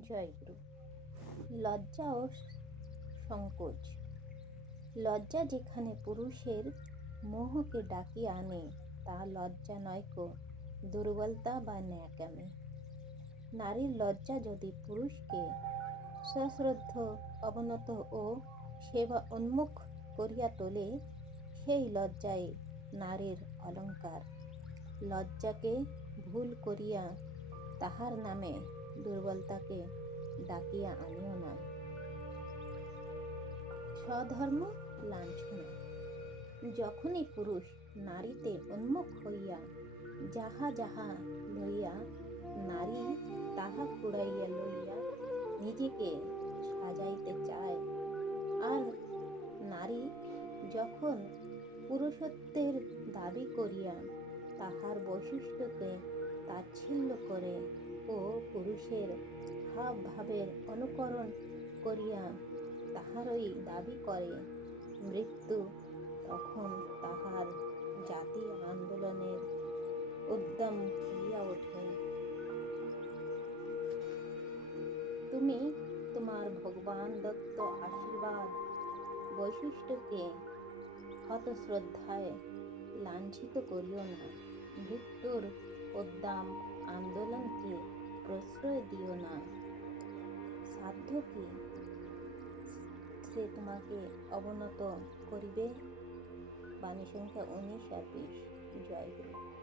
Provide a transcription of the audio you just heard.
জয়গুরু। লজ্জা ও সংকোচ। লজ্জা যেখানে পুরুষের মোহকে ডাকিয়ে আনে, তা লজ্জা নয়কো দুর্বলতা বা ন্যাকামি। নারীর লজ্জা যদি পুরুষকে সশ্রদ্ধ, অবনত ও সেবা উন্মুখ করিয়া তোলে, সেই লজ্জাই নারীর অলঙ্কার। লজ্জাকে ভুল করিয়া তাহার নামে দুর্বলতাকে ডাকিয়া আনিও না। স্বধর্ম লাঞ্ছনা। যখনই পুরুষ নারীতে উন্মুখ হইয়া যাহা যাহা লইয়া, নারী তাহা কুড়াইয়া লইয়া নিজেকে সাজাইতে চায়, আর নারী যখন পুরুষত্বের দাবি করিয়া তাহার বৈশিষ্ট্যকে তাচ্ছিল্য করে ও পুরুষের হাব ভাবের অনুকরণ করিয়া তাহারই দাবি করে মৃত্যু, তখন তাহার জাতীয় আন্দোলনের উদ্যম হইয়া ওঠে। তুমি তোমার ভগবান দত্ত আশীর্বাদ বৈশিষ্ট্যকে হতশ্রদ্ধায় লাঞ্ছিত করিও না। মৃত্যুর উদ্দাম আন্দোলনকে প্রশ্রয় দিও না। সাধ্য কি সে তোমাকে অবনত করিবে? বাণী সংখ্যা 19 আর 20। জয়গুরু।